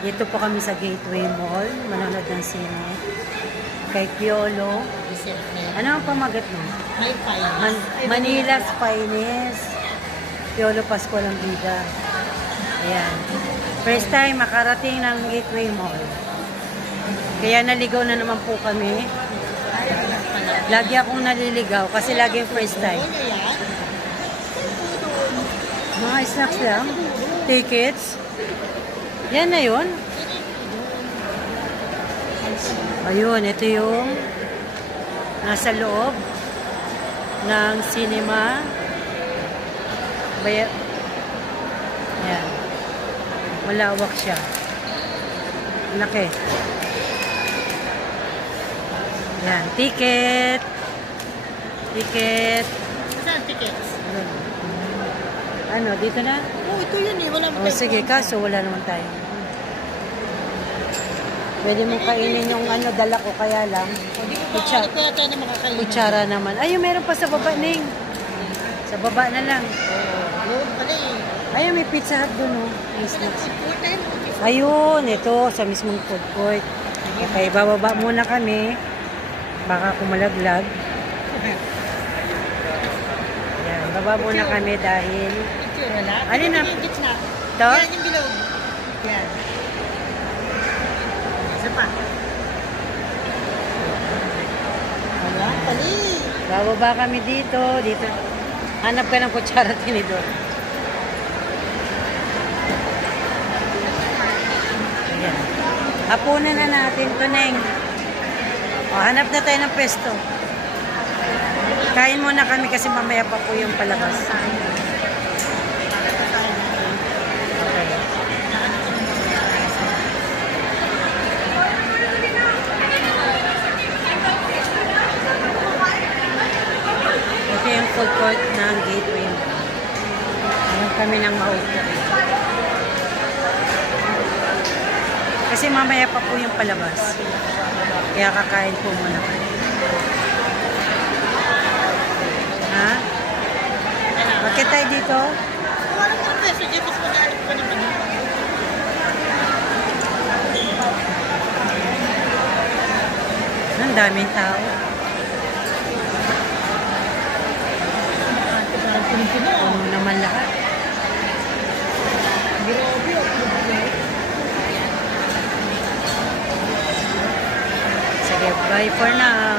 Dito po kami sa Gateway Mall, manonood ng sine. Kay Piolo. Ano ang pamagat mo? May finest. Manila's Finest. Piolo Pascual ang bida. Ayan. First time makarating ng Gateway Mall. Kaya naligaw na naman po kami. Lagi akong naliligaw kasi lagi yung first time. Ano yan? Mga snacks lang. Tickets. Yan na yun. Ayun, ito yung nasa loob ng cinema. Ayan. Malawak siya. Laki. Yan, ticket. Ticket. Saan tickets? Ano, dito na? Oh, ito yun eh. Walang O sige, kaso wala naman tayo. Pwede mo kainin yung ano, dala ko kaya lang. Hindi ko pa kaya tayo na makakainin. Kutsara naman. Ayun, meron pa sa baba, Ning. Sa baba na lang. Yun pala eh. Ayun, may Pizza Hut dun, oh. May snacks. Food time. Ayun, ito, sa mismong food court. Okay, bababa muna kami. Baka kumalaglag. Yan, baba muna kami dahil... Picture wala. Ano na? Yung gitna. Ito? Yan yung bilog. Yan. Isa pa. Wala pala eh. Bababa kami dito. Dito. Hanap ka ng kutsara tinidor. Ayan. Hapunan na natin ito, Neng. O, hanap na tayo ng pesto. Kain muna kami kasi mamaya pa po yung palabas. Okay. Ito yung food court ng Gateway. Ayan kami ng maupo. Kasi mamaya pa po yung palabas. Kaya kakain po muna kami. Ha? Bakit tayo dito? Wala ko ng peso. Diyan mas mag-aalok pa naman. Ang daming tao. Ano naman lahat? Sige, bye for now.